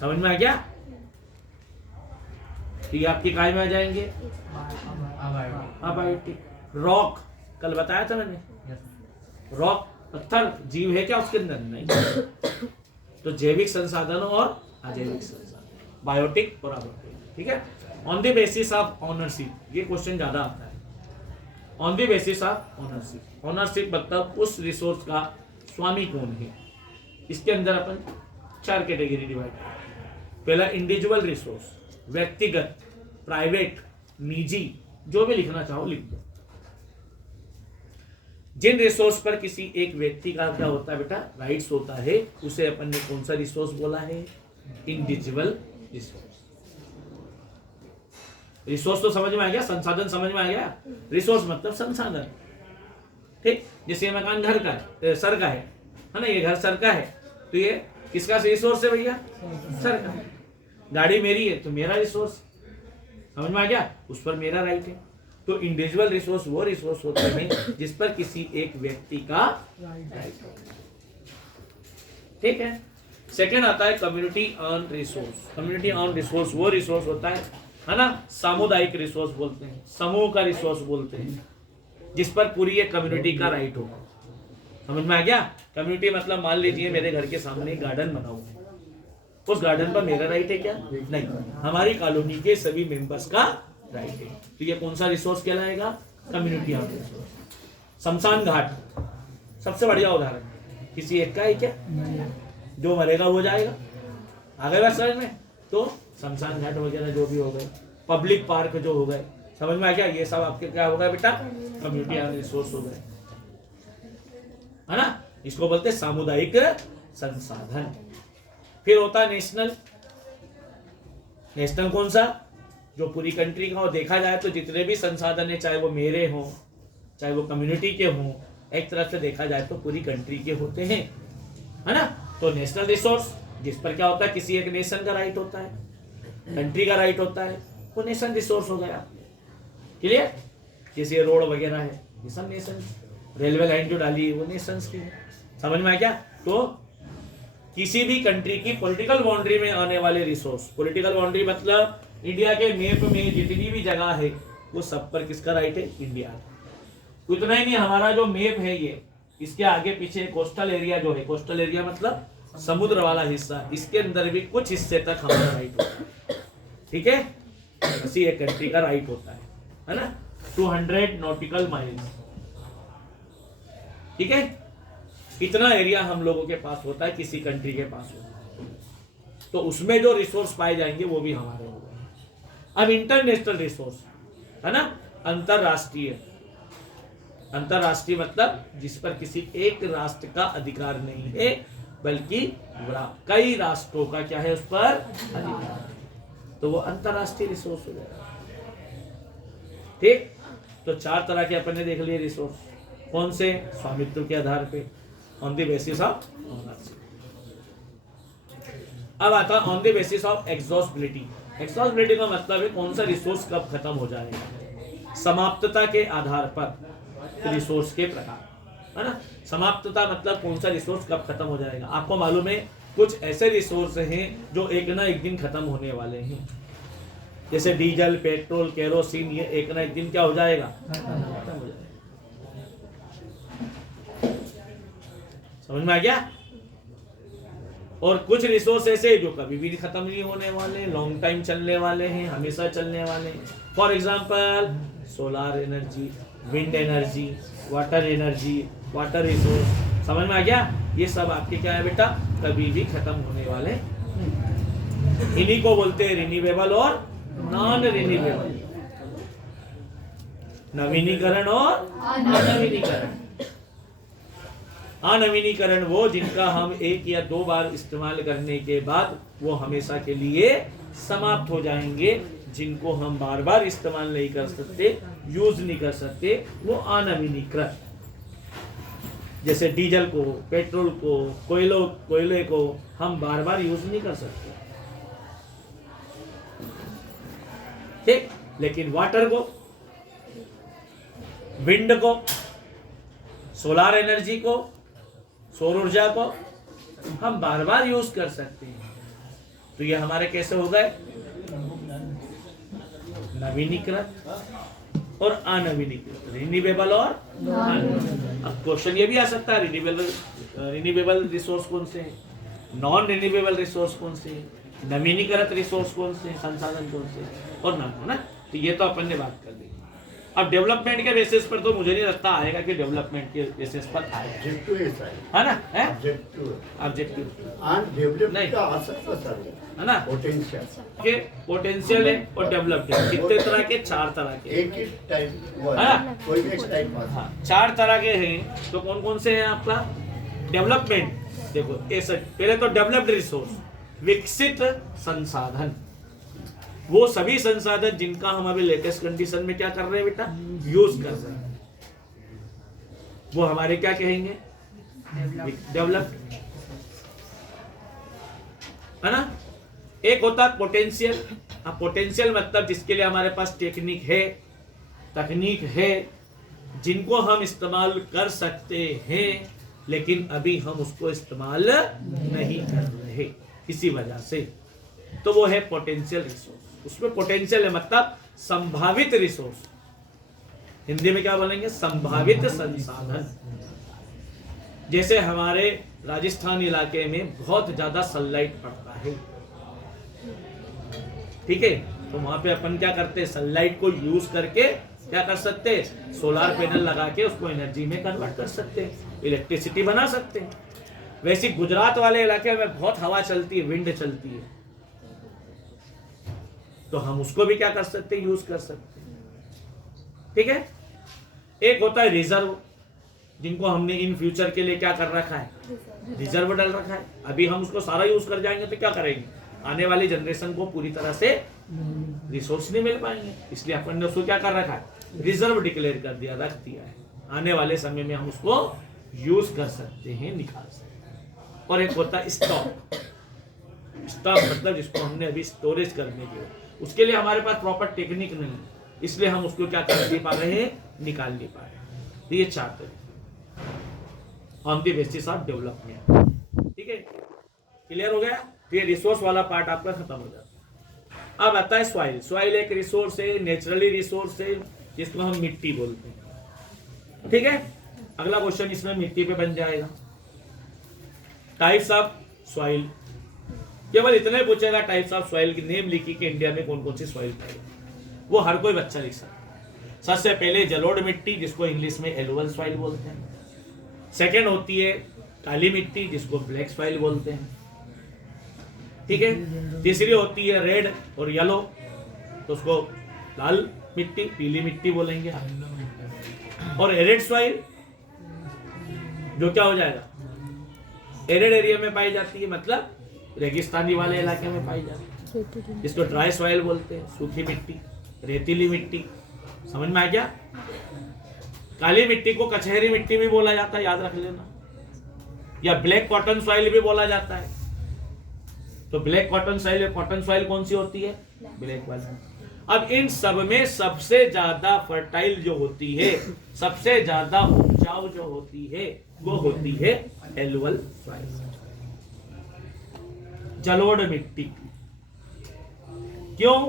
समझ में आ गया? तो ये आपके काय में आ जाएंगे अबायोटिक। रॉक कल बताया था मैंने, रॉक पत्थर जीव है क्या उसके अंदर? नहीं। तो जैविक संसाधनों और अजैविक संसाधन, बायोटिक और अबायोटिक, ठीक है। On the basis of ownership, ये क्वेश्चन ज्यादा आता है। On the basis of ownership, ownership मतलब उस रिसोर्स का स्वामी कौन है। इसके अंदर अपन 4 कैटेगरी डिवाइड करें। पहला इंडिविजुअल रिसोर्स, व्यक्तिगत, प्राइवेट, निजी, जो भी लिखना चाहो लिख दो। जिन रिसोर्स पर किसी एक व्यक्ति का क्या होता है बेटा, राइट्स होता है, उसे अपन ने कौन सा रिसोर्स बोला है? Individual resource. रिसोर्स तो समझ में आ गया, संसाधन समझ में आ गया। रिसोर्स मतलब संसाधन, ठीक। जैसे मकान घर का है, सर का है ना, ये घर सर का है, तो ये किसका रिसोर्स है भैया? सर का। गाड़ी मेरी है तो मेरा रिसोर्स, समझ में आ गया, उस पर मेरा राइट है। तो इंडिविजुअल रिसोर्स वो रिसोर्स होते हैं जिस पर किसी एक व्यक्ति का राइट हो, ठीक है। सेकंड आता है community on resource. Community on resource वो रिसोर्स होता है ना, सामुदायिक रिसोर्स बोलते हैं, समूह का रिसोर्स बोलते हैं, जिस पर पूरी एक कम्युनिटी का राइट हो। समझ में आ गया? कम्युनिटी मतलब मान लीजिए मेरे घर के सामने एक गार्डन बना हुआ है, उस गार्डन पर मेरा राइट है क्या? नहीं, हमारी कॉलोनी के सभी मेंबर्स का राइट है। तो ये कौन सा रिसोर्स कहलाएगा? Community on resource. शमशान घाट सबसे बढ़िया उदाहरण, किसी एक का है क्या? जो मरेगा वो जाएगा। आ गए बात समझ में? तो शमशान घाट वगैरह जो भी हो गए, पब्लिक पार्क जो हो गए, समझ में आ गया? ये सब आपके क्या होगा बेटा? कम्युनिटी ऑन रिसोर्स हो गए, है ना। इसको बोलते हैं सामुदायिक संसाधन। फिर होता है नेशनल। नेशनल कौन सा? जो पूरी कंट्री का हो। देखा जाए तो जितने भी संसाधन है, चाहे वो मेरे हों, चाहे वो कम्युनिटी के हों, एक तरफ से देखा जाए तो पूरी कंट्री के होते हैं, है ना। तो नेशनल रिसोर्स जिस पर क्या होता है, किसी एक नेशन का राइट होता है, कंट्री का राइट होता है, वो नेशन रिसोर्स हो गया। क्लियर? जैसे रोड वगैरह है, ये सब नेशन। रेलवे लाइन जो डाली है वो नेशंस की है। समझ में आ गया? तो किसी भी कंट्री की पॉलिटिकल बाउंड्री में आने वाले रिसोर्स, पॉलिटिकल बाउंड्री मतलब इंडिया के मैप में जितनी भी जगह है वो सब पर किसका राइट है? इंडिया। उतना ही नहीं, हमारा जो मैप है ये, इसके आगे पीछे कोस्टल एरिया जो है, कोस्टल एरिया मतलब समुद्र वाला हिस्सा, इसके अंदर भी कुछ हिस्से तक हमारा राइट होता है, ठीक है। किसी एक कंट्री का राइट होता है ना। 200 नॉटिकल माइल्स, ठीक है। इतना एरिया हम लोगों के पास होता है, किसी कंट्री के पास होता है, तो उसमें जो रिसोर्स पाए जाएंगे वो भी हमारे हो गए। अब इंटरनेशनल रिसोर्स है ना, अंतरराष्ट्रीय। अंतरराष्ट्रीय मतलब जिस पर किसी एक राष्ट्र का अधिकार नहीं है, बल्कि कई राष्ट्रों का क्या है उस पर अधिकार, तो वो अंतरराष्ट्रीय रिसोर्स हो जाएगा, ठीक। तो 4 तरह के अपन ने देख लिए रिसोर्स। कौन से? स्वामित्व के आधार पे, on the basis of ownership. अब आता है ऑन द बेसिस ऑफ एक्सॉस्टिबिलिटी। एक्सॉस्टिबिलिटी का मतलब है कौन सा रिसोर्स कब खत्म हो जाएगा। समाप्तता के आधार पर रिसोर्स के प्रकार, है ना। समाप्तता मतलब कौन सा रिसोर्स कब खत्म हो जाएगा। आपको मालूम है कुछ ऐसे रिसोर्स हैं जो एक ना एक दिन खत्म होने वाले हैं, जैसे डीजल, पेट्रोल, केरोसिन, ये एक ना एक दिन क्या हो जाएगा? खत्म हो जाएगा। समझ में आ गया? और कुछ रिसोर्स ऐसे जो कभी भी खत्म नहीं होने वाले, लॉन्ग टाइम चलने वाले हैं, हमेशा चलने वाले हैं। For example solar energy, wind energy, water energy, water resource. समझ में आ गया? ये सब आपके क्या है बेटा? कभी भी खत्म होने वाले। इन्हीं को बोलते हैं रिन्यूएबल और नॉन रिन्यूएबल, नवीनीकरण और अनवीनीकरण। अनवीनीकरण वो जिनका हम 1 या 2 बार इस्तेमाल करने के बाद वो हमेशा के लिए समाप्त हो जाएंगे, जिनको हम बार बार इस्तेमाल नहीं कर सकते, यूज नहीं कर सकते, वो अनवीनीकरण। जैसे डीजल को, पेट्रोल को, कोयले को हम बार बार यूज नहीं कर सकते, ठीक। लेकिन वाटर को, विंड को, सोलार एनर्जी को, सौर ऊर्जा को हम बार बार यूज कर सकते हैं, तो ये हमारे कैसे हो गए? नवीनीकृत और अनवीनीकृत, रिन्यूएबल और अब क्वेश्चन ये भी आ सकता है, रिन्यूएबल रिसोर्स कौन से हैं, नॉन रिन्यूएबल रिसोर्स कौन से हैं, नवीनीकृत रिसोर्स कौन से हैं, संसाधन कौन से हैं और ना, है ना। तो ये तो अपन ने बात कर दी। अब डेवलपमेंट के बेसिस पर तो मुझे नहीं लगता आएगा कि डेवलपमेंट के बेसिस पर आएगा, है ना, है ऑब्जेक्टिव नहीं है ना, पोटेंशियल है और डेवलप्ड है। कितने तरह के? 4 तरह के, एक ही टाइप है ना, कोई भी एक टाइप हाँ 4 तरह के हैं। तो कौन कौन से हैं आपका? डेवलपमेंट, देखो ऐसा, पहले तो डेवलप्ड रिसोर्स, विकसित संसाधन, वो सभी संसाधन जिनका हम अभी लेटेस्ट कंडीशन में क्या कर रहे हैं बेटा, यूज कर रहे हैं, वो हमारे क्या कहेंगे? डेवलप्ड, है ना। एक होता है पोटेंशियल। अब पोटेंशियल मतलब जिसके लिए हमारे पास तकनीक है, जिनको हम इस्तेमाल कर सकते हैं, लेकिन अभी हम उसको इस्तेमाल नहीं कर रहे किसी वजह से, तो वो है पोटेंशियल रिसोर्स। उसमें पोटेंशियल है मतलब संभावित रिसोर्स, हिंदी में क्या बोलेंगे? संभावित संसाधन। जैसे हमारे राजस्थान इलाके में बहुत ज्यादा सनलाइट पड़ता है, ठीक है, तो वहां पे अपन क्या करते हैं? सनलाइट को यूज करके क्या कर सकते हैं? सोलार पैनल लगा के उसको एनर्जी में कन्वर्ट कर सकते हैं, इलेक्ट्रिसिटी बना सकते हैं। वैसे गुजरात वाले इलाके में बहुत हवा चलती है, विंड चलती है, तो हम उसको भी क्या कर सकते हैं? यूज कर सकते हैं, ठीक है। एक होता है रिजर्व, जिनको हमने इन फ्यूचर के लिए क्या कर रखा है? रिजर्व डाल रखा है। अभी हम उसको सारा यूज कर जाएंगे तो क्या करेंगे? आने वाली जनरेशन को पूरी तरह से रिसोर्स नहीं मिल पाएंगे, इसलिए अपन ने उसको क्या कर रखा है? रिजर्व डिक्लेयर कर दिया, रख दिया है। आने वाले समय में हम उसको यूज कर सकते हैं, निकाल सकते हैं। और एक होता है स्टॉक। स्टॉक मतलब जिसको हमने अभी स्टोरेज करने के लिए, उसके लिए हमारे पास प्रॉपर टेक्निक नहीं है, इसलिए हम उसको क्या कर नहीं पा रहे हैं? निकाल नहीं पा रहे हैं। तो ये 4 तरीके on the basis of development, ठीक है, क्लियर हो गया। तो ये रिसोर्स वाला पार्ट आपका खत्म हो जाता है। अब आता है सॉइल। सॉइल एक रिसोर्स है, नेचुरली रिसोर्स है, जिसको हम मिट्टी बोलते हैं, ठीक है। अगला क्वेश्चन इसमें मिट्टी पे बन जाएगा। टाइप्स ऑफ सॉइल, केवल इतने पूछेगा टाइप्स ऑफ सॉइल की नेम लिखी कि इंडिया में कौन कौन सी सॉइल पाएगा, वो हर कोई बच्चा लिख सकता है। सबसे पहले जलोढ़ मिट्टी, जिसको इंग्लिश में एलुवल सॉइल बोलते हैं। सेकेंड होती है काली मिट्टी, जिसको ब्लैक सॉइल बोलते हैं, ठीक है। तीसरी होती है रेड और येलो, तो उसको लाल मिट्टी, पीली मिट्टी बोलेंगे। और एरिड सॉइल, जो क्या हो जाएगा? एरिड एरिया में पाई जाती है, मतलब रेगिस्तानी वाले इलाके में पाई जाती है, जिसको ड्राई सॉइल बोलते हैं, सूखी मिट्टी, रेतीली मिट्टी। समझ में आ गया? काली मिट्टी को कचहरी मिट्टी भी बोला जाता है, याद रख लेना, या ब्लैक कॉटन सॉइल भी बोला जाता है। तो black cotton soil, cotton soil कौन सी होती है? ब्लैक वाली। अब इन सब में सबसे ज्यादा फर्टाइल जो होती है, सबसे ज्यादा उपजाऊ जो होती है, वो होती है एलुवल सॉइल, जलोढ़ मिट्टी। क्यों?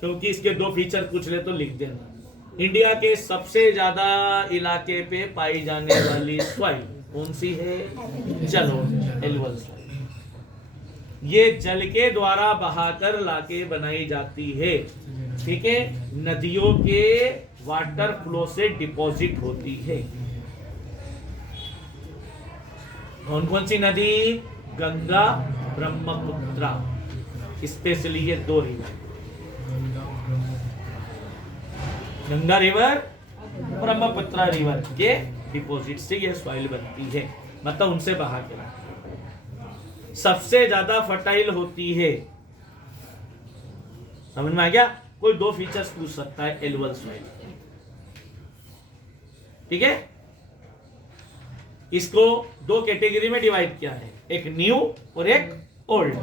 क्योंकि इसके 2 फीचर पूछ ले तो लिख देना। इंडिया के सबसे ज्यादा इलाके पे पाई जाने वाली सॉइल कौन सी है? जलोढ़, एलुवल सॉइल। ये जल के द्वारा बहाकर लाके बनाई जाती है, ठीक है, नदियों के वाटर फ्लो से डिपॉजिट होती है। कौन कौन सी नदी? गंगा, ब्रह्मपुत्रा, स्पेशली ये 2 river, Ganga river, Brahmaputra river के डिपॉजिट से ये सॉइल बनती है, मतलब उनसे बहा के लाते हैं। सबसे ज्यादा फर्टाइल होती है। समझ में आ गया? कोई 2 फीचर्स पूछ सकता है एलुवल सॉइल, ठीक है। इसको 2 कैटेगरी में डिवाइड किया है, एक न्यू और एक ओल्ड।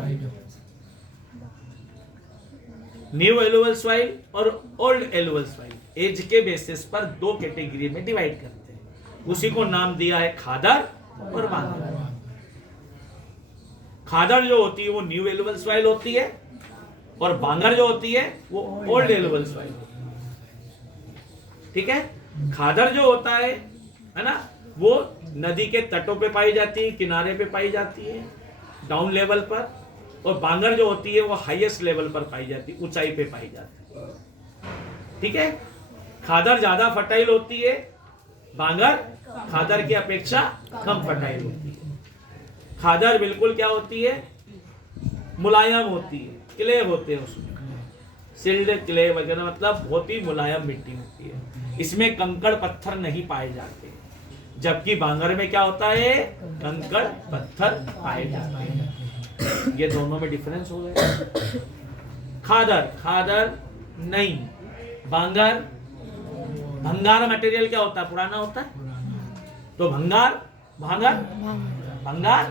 न्यू एलुवल सॉइल और ओल्ड एलुवल सॉइल, एज के बेसिस पर 2 कैटेगरी में डिवाइड करते हैं। उसी को नाम दिया है खादर और बांदर। खादर जो होती है वो न्यू एलुवल सॉइल होती है, और बांगर जो होती है वो ओल्ड एलुवल सॉइल होती है। ठीक है, खादर जो होता है ना, वो नदी के तटों पे पाई जाती है, किनारे पे पाई जाती है, डाउन लेवल पर, और बांगर जो होती है वो हाईएस्ट लेवल पर पाई जाती है, ऊंचाई पे पाई जाती है। ठीक है, खादर ज्यादा फर्टाइल होती है, बांगर खादर की अपेक्षा कम फर्टाइल होती है। खादर बिल्कुल क्या होती है, मुलायम होती है, क्ले होते हैं उसमें, सिल्ड क्ले वगैरह, मतलब बहुत ही मुलायम मिट्टी होती है, इसमें कंकड़ पत्थर नहीं पाए जाते। जबकि बांगर में क्या होता है, कंकड़ पत्थर पाए जाते हैं। ये दोनों में डिफरेंस हो गया। खादर नहीं, बांगर, भंगार मटेरियल क्या होता है, पुराना होता है, तो भंगार, भंगार।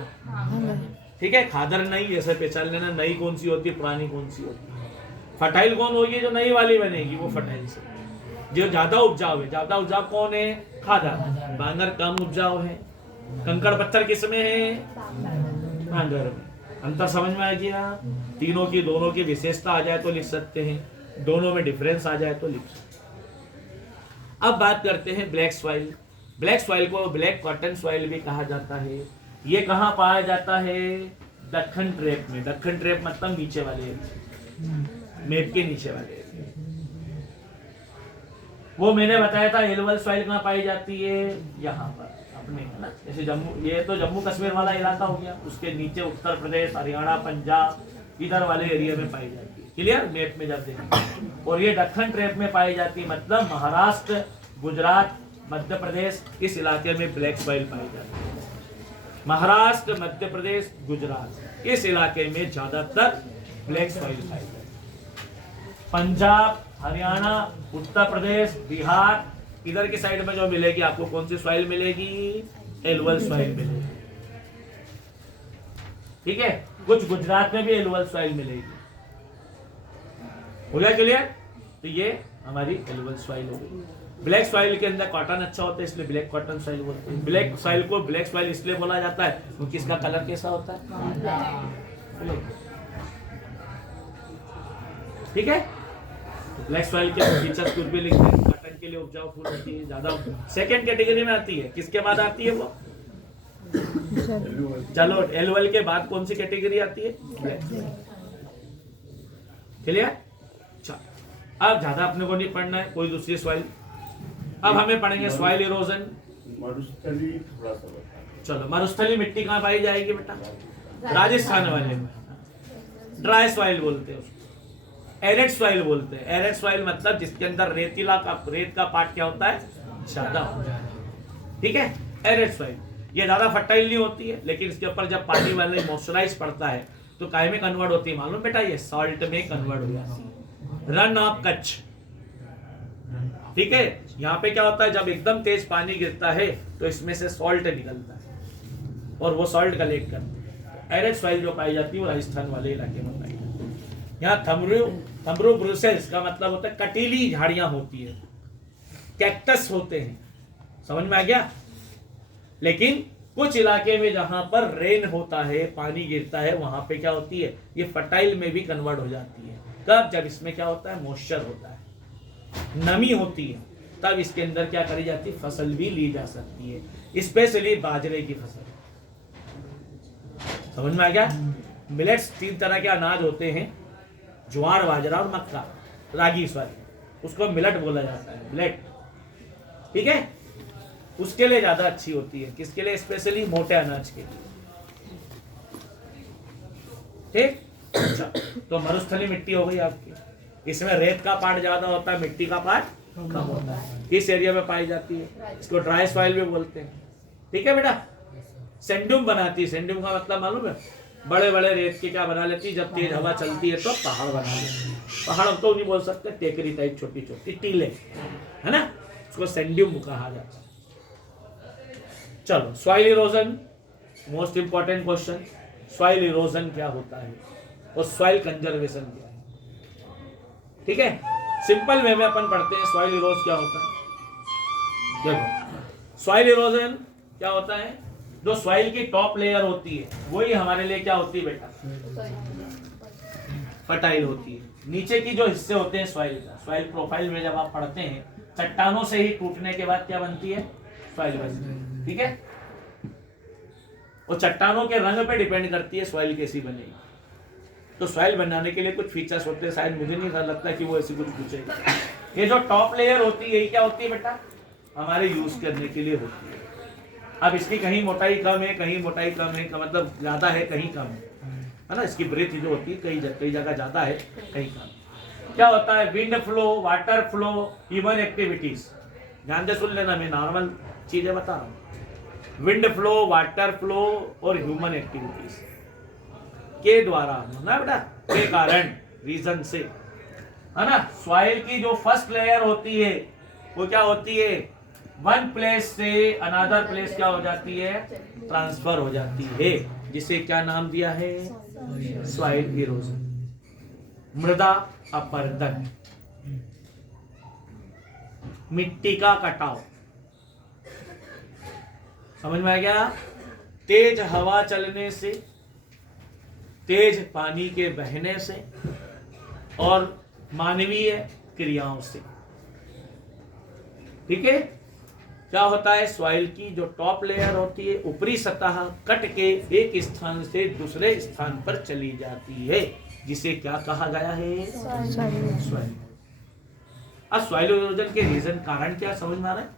ठीक है, खादर नहीं, जैसे पहचान लेना नई कौन सी होती है, पुरानी कौन सी होती है। फर्टाइल कौन होगी, जो नई वाली बनेगी वो फर्टाइल से, जो ज्यादा उपजाऊ है, ज्यादा उपजाऊ कौन है, खादर। बांगर कम उपजाऊ है। कंकड़ पत्थर किसमें है, बांगर में। अंतर समझ में आ गया। तीनों की, दोनों की विशेषता आ जाए तो लिख सकते हैं, दोनों में डिफरेंस आ जाए तो लिख सकते हैं। अब बात करते हैं ब्लैक सॉइल। ब्लैक सॉइल को ब्लैक कॉटन सॉइल भी कहा जाता है। ये कहाँ पाया जाता है, दक्कन ट्रेप में। दक्कन ट्रेप मतलब नीचे वाले, मेप के नीचे वाले। वो मैंने बताया था एलुवल सॉइल कहाँ पाई जाती है, यहाँ पर अपने, है ना, जैसे जम्मू, ये तो जम्मू कश्मीर वाला इलाका हो गया, उसके नीचे उत्तर प्रदेश, हरियाणा, पंजाब, इधर वाले एरिया में पाई जाती है। क्लियर, मैप में जब देखेंगे। और ये दक्कन ट्रेप में पाई जाती है, मतलब महाराष्ट्र, गुजरात, मध्य प्रदेश, इस इलाके में ब्लैक सॉइल पाई जाती है। महाराष्ट्र, मध्य प्रदेश, गुजरात, इस इलाके में ज्यादातर ब्लैक सॉइल पाई जाती है। पंजाब, हरियाणा, उत्तर प्रदेश, बिहार, इधर की साइड में जो मिलेगी आपको, कौन सी सॉइल मिलेगी, एलुवल सॉइल मिलेगी। ठीक है, कुछ गुजरात में भी एलुवल सॉइल मिलेगी। हो गया क्लियर। तो ये हमारी एलुवल सॉइल हो गई। ब्लैक सॉइल के अंदर कॉटन अच्छा होता है, इसलिए ब्लैक कॉटन सॉइल बोलते हैं। ब्लैक सॉइल को ब्लैक सॉइल इसलिए बोला जाता है क्योंकि इसका कलर कैसा होता है, ठीक है। ब्लैक सॉइल के फीचर्स कुछ भी लिखते हैं, कॉटन के लिए उपजाऊ फूल होती है, ज्यादा सेकंड कैटेगरी में आती है। किसके बाद आती है वो, चलो एलुवल के बाद कौन सी कैटेगरी आती है, क्लियर। अब ज्यादा अपने को नहीं पढ़ना है, कोई दूसरी सॉइल। अब हमें पढ़ेंगे सॉइल इरोजन। मरुस्थली थोड़ा सा चलो, मरुस्थली मिट्टी कहाँ पाई जाएगी बेटा, राजस्थान वाले में। ड्राई सॉइल बोलते हैं उसको, एरिड सॉइल बोलते हैं। एरिड सॉइल मतलब जिसके अंदर रेतीला का, रेत का पार्ट क्या होता है, ज्यादा होता है, ठीक है। एरिड सॉइल ये ज्यादा फर्टाइल नहीं होती है, लेकिन इसके ऊपर जब पानी वाले मॉइस्चराइज पड़ता है तो काय में कन्वर्ट होती है मालूम बेटा, ये सॉल्ट में कन्वर्ट हो जाती है। रन ऑफ कच्छ, ठीक है। यहाँ पे क्या होता है, जब एकदम तेज पानी गिरता है तो इसमें से सॉल्ट निकलता है और वो सॉल्ट कलेक्ट करते हैं। एरिड सॉइल जो पाई जाती है वो राजस्थान वाले इलाके में पाई जाती है। यहाँ थम्ब्रू ब्रुसेल्स का मतलब होता है कटीली झाड़ियां होती है, कैक्टस होते हैं, समझ में आ गया। लेकिन कुछ इलाके में जहां पर रेन होता है, पानी गिरता है, वहां पे क्या होती है, ये फर्टाइल में भी कन्वर्ट हो जाती है। कब, जब इसमें क्या होता है, मॉइस्चर होता है, नमी होती है, तब इसके अंदर क्या करी जाती है, फसल भी ली जा सकती है, स्पेशली बाजरे की फसल। समझ में आ गया। मिलेट्स 3 तरह के अनाज होते हैं, ज्वार, बाजरा और मक्का, रागी सॉरी, उसको मिलेट बोला जाता है, मिलेट, ठीक है। उसके लिए ज्यादा अच्छी होती है, किसके लिए, स्पेशली मोटे अनाज के लिए, ठीक। अच्छा, तो मरुस्थली मिट्टी हो गई आपकी, इसमें रेत का पार्ट ज्यादा होता है, मिट्टी का पार्ट कम होता है, इस एरिया में पाई जाती है। इसको ड्राई सॉइल भी बोलते हैं, ठीक है बेटा। सेंडुम बनाती है, सेंडुम का मतलब मालूम है, बड़े बड़े रेत के क्या बना लेती है, जब तेज हवा चलती है तो पहाड़ बना लेती है। पहाड़ तो नहीं बोल सकते, टेकरी टाइप छोटी छोटी टीले, है ना, उसको सेंडुम कहा जाता है। चलो, soil erosion, most important question, soil erosion क्या होता है और सॉइल कंजर्वेशन क्या है, ठीक है। सिंपल वे में अपन पढ़ते हैं सॉइल इरोजन क्या होता है। देखो, सॉइल इरोजन क्या होता है, जो सॉइल की टॉप लेयर होती है वही हमारे लिए क्या होती है बेटा, फर्टाइल होती है। नीचे की जो हिस्से होते हैं सॉइल का, सॉइल प्रोफाइल में जब आप पढ़ते हैं, चट्टानों से ही टूटने के बाद क्या बनती है, सॉइल बनती है। ठीक है, और चट्टानों के रंग पे डिपेंड करती है सॉइल कैसी बनेगी। तो सॉइल बनाने के लिए कुछ फीचर्स होते हैं, शायद मुझे नहीं लगता कि वो ऐसी कुछ पूछेगा। ये जो टॉप लेयर होती है ये क्या होती है बेटा, हमारे यूज करने के लिए होती है। अब इसकी कहीं मोटाई कम है, कहीं मोटाई कम है, का मतलब ज्यादा है, कहीं कम है ना। इसकी ब्रेथ जो होती है कई जगह ज्यादा है, कहीं कम। क्या होता है, wind flow, water flow, human activities. ध्यान से सुन लेना, मैं नॉर्मल चीजें बता रहा हूँ। विंड फ्लो, वाटर फ्लो और ह्यूमन एक्टिविटीज के द्वारा ना बेटा, के कारण, रीजन से, है ना। सॉइल की जो फर्स्ट लेयर होती है वो क्या होती है, वन प्लेस से अनदर प्लेस क्या हो जाती है, ट्रांसफर हो जाती है, जिसे क्या नाम दिया है, सॉइल इरोजन, मृदा अपरदन, मिट्टी का कटाव। समझ में आ गया। तेज हवा चलने से, तेज पानी के बहने से और मानवीय क्रियाओं से। ठीक है, क्या होता है, सॉइल की जो टॉप लेयर होती है, ऊपरी सतह कट के एक स्थान से दूसरे स्थान पर चली जाती है, जिसे क्या कहा गया है, सॉइल। अब सॉइल इरोजन के रीजन, कारण क्या समझ में आ रहा है,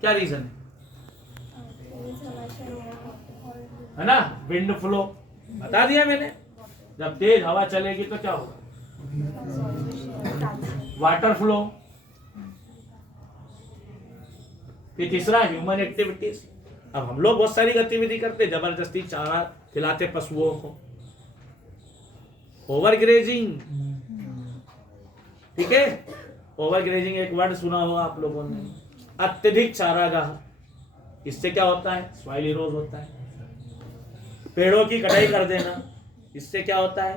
क्या रीजन है ना। विंड फ्लो बता दिया मैंने, जब तेज हवा चलेगी तो क्या होगा, वाटर फ्लो। फिर तीसरा ह्यूमन एक्टिविटीज। अब हम लोग बहुत सारी गतिविधि करते, जबरदस्ती चारा खिलाते पशुओं को, ओवर ग्रेजिंग। ठीक है, ओवर ग्रेजिंग एक वर्ड सुना होगा आप लोगों ने, अत्यधिक चारागाह। इससे क्या होता है, सॉइल इरोज होता है। पेड़ों की कटाई कर देना, इससे क्या होता है,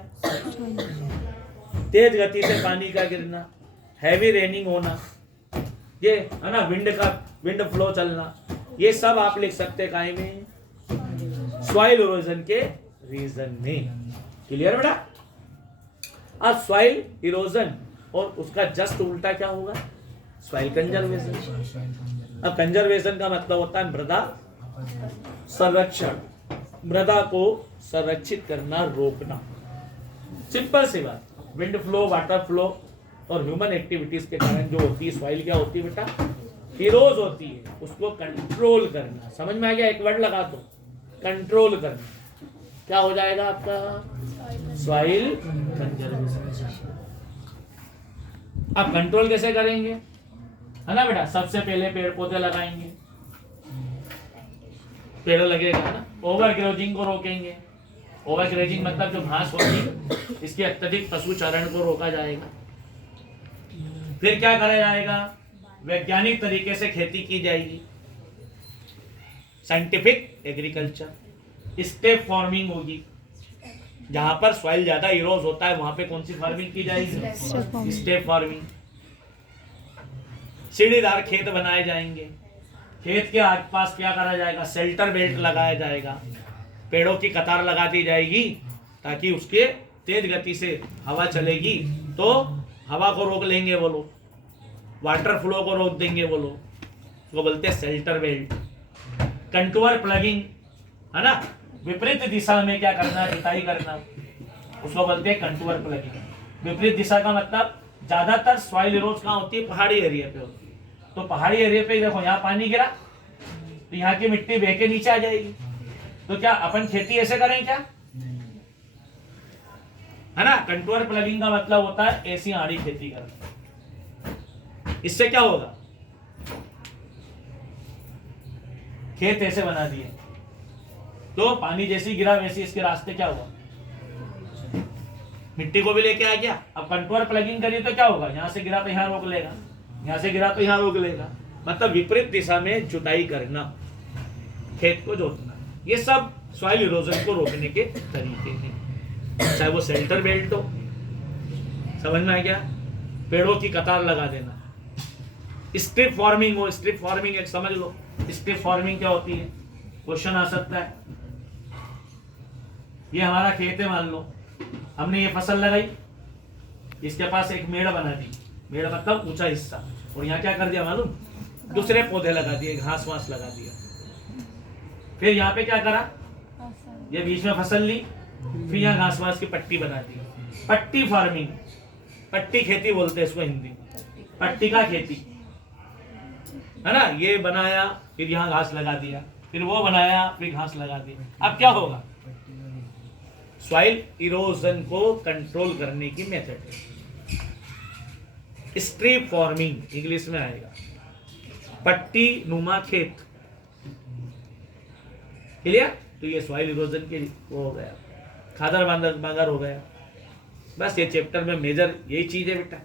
तेज गति से पानी का गिरना, हैवी रेनिंग होना, ये है ना, विंड फ्लो चलना, ये सब आप लिख सकते हैं काहे में, सॉइल इरोजन के रीजन में। क्लियर बेटा। अब सॉइल इरोजन और उसका जस्ट उल्टा क्या होगा, सॉइल कंजर्वेशन। अब कंजर्वेशन का मतलब होता है मृदा संरक्षण, मृदा को संरक्षित करना, रोकना। सिंपल सी बात, विंड फ्लो, वाटर फ्लो और ह्यूमन एक्टिविटीज के कारण जो होती है सॉइल क्या होती है बेटा, इरोज होती है, उसको कंट्रोल करना। समझ में आ गया, एक वर्ड लगा दो, कंट्रोल करना। क्या हो जाएगा आपका, सॉइल कंजर्वेशन। अब कंट्रोल कैसे करेंगे, है ना बेटा, सबसे पहले पेड़ पौधे लगाएंगे, पेड़ लगेगा ना, ओवर ग्रेजिंग को रोकेंगे। ओवर ग्रेजिंग मतलब जो घास होती है इसके अत्यधिक पशु चारण को रोका जाएगा। फिर क्या करा जाएगा, वैज्ञानिक तरीके से खेती की जाएगी, साइंटिफिक एग्रीकल्चर। स्टेप फार्मिंग होगी, जहां पर सॉइल ज्यादा इरोज होता है वहां पे कौन सी फार्मिंग की जाएगी, स्टेप फार्मिंग। सीढ़ीदार खेत बनाए जाएंगे, खेत के आसपास क्या करा जाएगा, शेल्टर बेल्ट लगाया जाएगा, पेड़ों की कतार लगा दी जाएगी, ताकि उसके तेज गति से हवा चलेगी तो हवा को रोक लेंगे वो लोग, वाटर फ्लो को रोक देंगे वो लोग, वो बोलते हैं शेल्टर बेल्ट। कंटूर प्लगिंग, है ना, विपरीत दिशा में क्या करना, जुताई करना, उसको बोलते हैं कंटूर प्लगिंग। विपरीत दिशा का मतलब ज्यादातर सॉइल इरोज कहाँ होती है, पहाड़ी एरिया पे होती है। तो पहाड़ी एरिया पे देखो, यहाँ पानी गिरा तो यहाँ की मिट्टी बह के नीचे आ जाएगी, तो क्या अपन खेती ऐसे करें क्या, है ना। कंटूर प्लगिंग का मतलब होता है ऐसी आड़ी खेती करना। इससे क्या होगा, खेत ऐसे बना दिए तो पानी जैसी गिरा वैसी इसके रास्ते क्या हुआ, मिट्टी को भी लेके आ गया। अब कंटूर प्लगिंग करिए तो क्या होगा, यहाँ से गिरा तो यहाँ रोक लेगा, यहाँ से गिरा तो यहाँ रोक लेगा, मतलब विपरीत दिशा में जुताई करना, खेत को जोतना। ये सब सॉइल इरोजन को रोकने के तरीके हैं, चाहे वो शेल्टर बेल्ट हो, समझ में आ गया, पेड़ों की कतार लगा देना, स्ट्रिप फार्मिंग हो, स्ट्रिप फार्मिंग एक समझ लो। स्ट्रिप फार्मिंग क्या होती है, क्वेश्चन आ सकता है। ये हमारा खेत है, मान लो हमने ये फसल लगाई, इसके पास एक मेड़ बना दी, मेड़ मतलब ऊंचा हिस्सा, और यहाँ क्या कर दिया मालूम, दूसरे पौधे लगा दिए, घास वास लगा दिया। फिर यहाँ पे क्या करा, ये बीच में फसल ली, फिर यहाँ घास वास की पट्टी बना दी। पट्टी फार्मिंग, पट्टी खेती बोलते हैं इसको हिंदी, पट्टी का खेती है ना। ये बनाया, फिर यहाँ घास लगा दिया, फिर वो बनाया, फिर घास लगा दी। अब क्या होगा, सॉइल इरोजन को कंट्रोल करने की मेथड है, स्ट्रिप फार्मिंग इंग्लिश में आएगा, पट्टी नुमा खेत। क्लियर? तो ये सॉइल इरोजन के वो हो गया, खादर बांगर हो गया। बस ये चैप्टर में मेजर यही चीज है बेटा।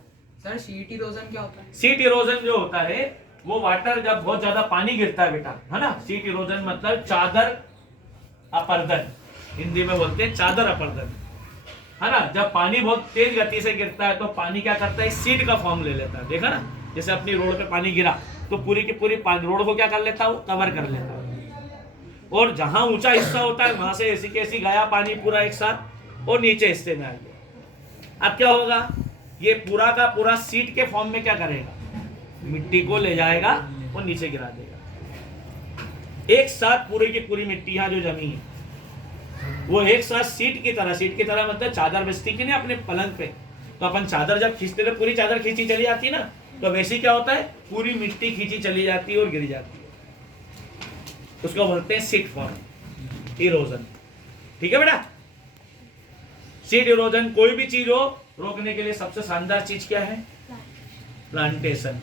सर शीट इरोजन क्या होता है? सीट इरोजन जो होता है वो वाटर जब बहुत ज्यादा पानी गिरता है बेटा, है ना। सीट इरोजन मतलब चादर अपर्दन, हिंदी में बोलते हैं चादर अपर्दन, है ना। जब पानी बहुत तेज गति से गिरता है तो पानी क्या करता है, सीट का फॉर्म ले लेता है। देखा ना, जैसे अपनी रोड पे पानी गिरा तो पूरी की पूरी रोड को क्या कर लेता है, कवर कर लेता है। और जहां ऊंचा हिस्सा होता है वहां से ऐसी कैसी गया पानी पूरा एक साथ, और नीचे हिस्से में आ गया। अब क्या होगा, ये पूरा का पूरा सीट के फॉर्म में क्या करेगा, मिट्टी को ले जाएगा और नीचे गिरा देगा। एक साथ पूरी की पूरी मिट्टी यहाँ जो जमी है वो एक साथ सीट की तरह मतलब चादर बचती की नहीं अपने पलंग पे, तो अपन चादर जब खींचते थे पूरी चादर खींची चली जाती ना, तो वैसे क्या होता है, पूरी मिट्टी खींची चली जाती है और गिरी जाती है। उसको बोलते हैं सीट फॉर्म इरोजन। ठीक है बेटा। सीट इरोजन कोई भी चीज हो रोकने के लिए सबसे शानदार चीज क्या है, प्लांटेशन।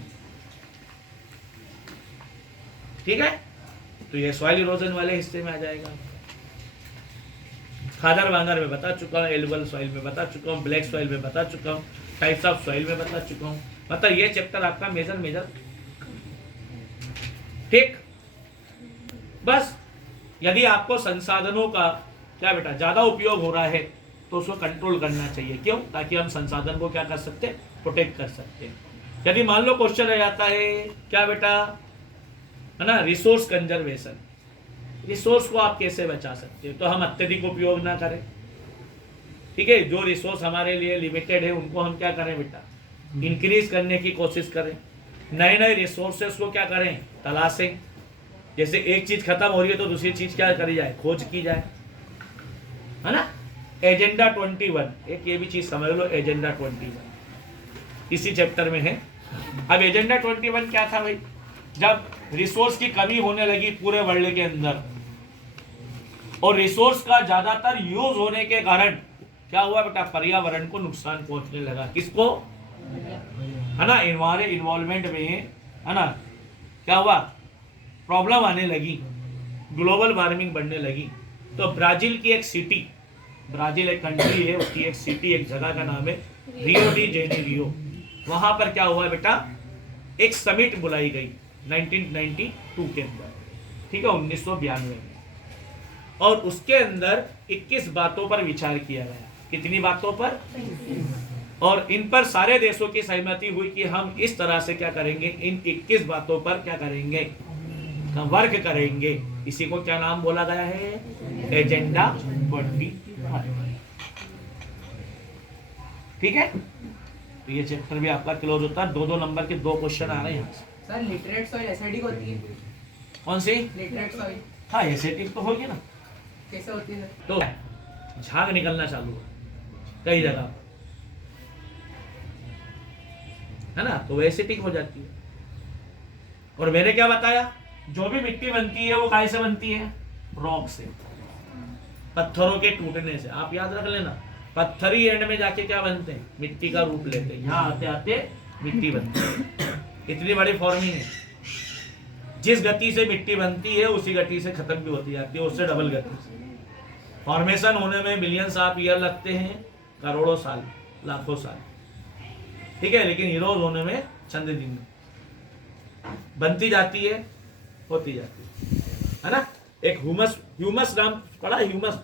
ठीक है, तो ये सॉइल इरोजन वाले हिस्से में आ जाएगा। खादर वांगर में बता चुका हूँ, एलुवल सॉइल में बता चुका हूँ, ब्लैक सॉइल में बता चुका हूँ, टाइप्स ऑफ सॉइल में बता चुका हूँ। मतलब ये चैप्टर आपका मेजर ठीक। बस यदि आपको संसाधनों का क्या बेटा ज्यादा उपयोग हो रहा है तो उसको कंट्रोल करना चाहिए। क्यों? ताकि हम संसाधन को क्या कर सकते हैं, प्रोटेक्ट कर सकते हैं। यदि मान लो क्वेश्चन रह जाता है क्या बेटा, है ना, रिसोर्स कंजर्वेशन, रिसोर्स को आप कैसे बचा सकते हो, तो हम अत्यधिक उपयोग ना करें। ठीक है, जो रिसोर्स हमारे लिए लिमिटेड है उनको हम क्या करें बेटा, इंक्रीज करने की कोशिश करें। नए नए रिसोर्सेस को क्या करें, तलाशें। जैसे एक चीज खत्म हो रही है तो दूसरी चीज क्या करी जाए, खोज की जाए, है ना। एजेंडा 21, एक ये भी चीज समझ लो, एजेंडा 21 इसी चैप्टर में है। अब एजेंडा 21 क्या था भाई, जब रिसोर्स की कमी होने लगी पूरे वर्ल्ड के अंदर और रिसोर्स का ज्यादातर यूज होने के कारण क्या हुआ बेटा, पर्यावरण को नुकसान पहुंचने लगा। किसको, है ना, हमारे इन्वॉल्वमेंट में, है ना, क्या हुआ, प्रॉब्लम आने लगी, ग्लोबल वार्मिंग बढ़ने लगी। तो ब्राजील की एक सिटी, ब्राजील एक कंट्री है, उसकी एक सिटी, एक जगह का नाम है रियो डी जेनेरियो। वहां पर क्या हुआ बेटा, एक समिट बुलाई गई 1992 के अंदर, ठीक है, 1992 में। और उसके अंदर 21 बातों पर विचार किया गया। कितनी बातों पर? और इन पर सारे देशों की सहमति हुई कि हम इस तरह से क्या करेंगे, इन 21 बातों पर क्या करेंगे, वर्क करेंगे। इसी को क्या नाम बोला गया है, एजेंडा 21। ठीक है, तो ये चैप्टर भी आपका क्लोज होता है। 2-2 नंबर के 2 क्वेश्चन आ रहे हैं यहाँ से। सर लिटरेट सॉइल एसिडिक होती है? कौन सी? Laterite soil. हाँ, एसिडिक तो होगी ना। कैसे होती है? तो झाग निकलना चालू है कई जगह, है ना, तो एसिडिक हो जाती है। और मैंने क्या बताया, जो भी मिट्टी बनती है वो काय से बनती है, रॉक से, पत्थरों के टूटने से। आप याद रख लेना, पत्थर ही एंड में जाके क्या बनते हैं, मिट्टी का रूप लेते हैं। यहाँ आते आते मिट्टी बनती है। इतनी बड़ी फॉर्मिंग है, जिस गति से मिट्टी बनती है उसी गति से खत्म भी होती जाती है, उससे डबल गति से। फॉर्मेशन होने में मिलियंस ऑफ ईयर लगते हैं, करोड़ों साल, लाखों साल, ठीक है, लेकिन इरोज होने में चंद दिन में बनती जाती है, होती जाती है ना। एक ह्यूमस नाम पढ़ा, ह्यूमस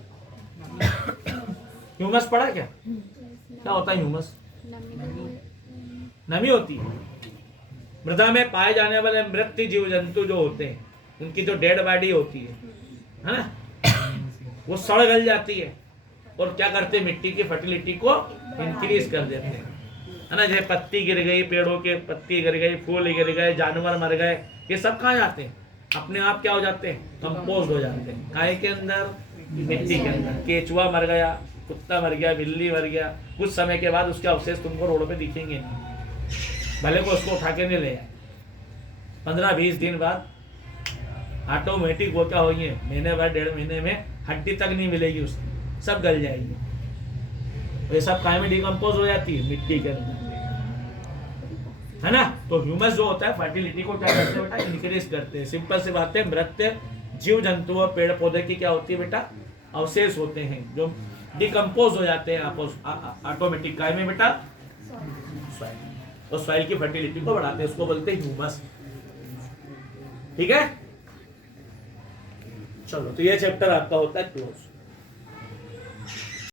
पढ़ा क्या होता है ह्यूमस? नमी होती है। मृदा में पाए जाने वाले मृत जीव जंतु जो होते हैं उनकी जो डेड बॉडी होती है है ना, वो सड़ गल जाती है और क्या करते हैं, मिट्टी की फर्टिलिटी को इंक्रीज कर देते हैं, है ना। जैसे पत्ती गिर गई, पेड़ों के पत्ती गिर गई, फूल गिर गए, जानवर मर गए, ये सब कहाँ जाते हैं, अपने आप क्या हो जाते हैं, कंपोज हो जाते हैं। काय के अंदर, मिट्टी के अंदर। केचुआ मर गया, कुत्ता मर गया, बिल्ली मर गया, कुछ समय के बाद उसके अवशेष तुमको रोड पे दिखेंगे नहीं, भले को उसको उठा के नहीं ले आए। 15-20 दिन बाद ऑटोमेटिक वो क्या होगी, महीने बाद 1.5 महीने में हड्डी तक नहीं मिलेगी उसकी, सब गल जाएगी। ये सब काय में डिकम्पोज हो जाती है, मिट्टी के अंदर, है ना। तो ह्यूमस जो होता है फर्टिलिटी को क्या करते हैं बेटा, इंक्रीज करते हैं। सिंपल सी बात है, मृत जीव जंतु और पेड़ पौधे की क्या होती है बेटा, अवशेष होते हैं जो डिकम्पोज हो जाते हैं ऑटोमेटिक काय में बेटा, सॉइल। और सॉइल की फर्टिलिटी को बढ़ाते हैं, उसको बोलते हैं ह्यूमस। ठीक है, चलो तो ये चैप्टर आपका होता है क्लोज।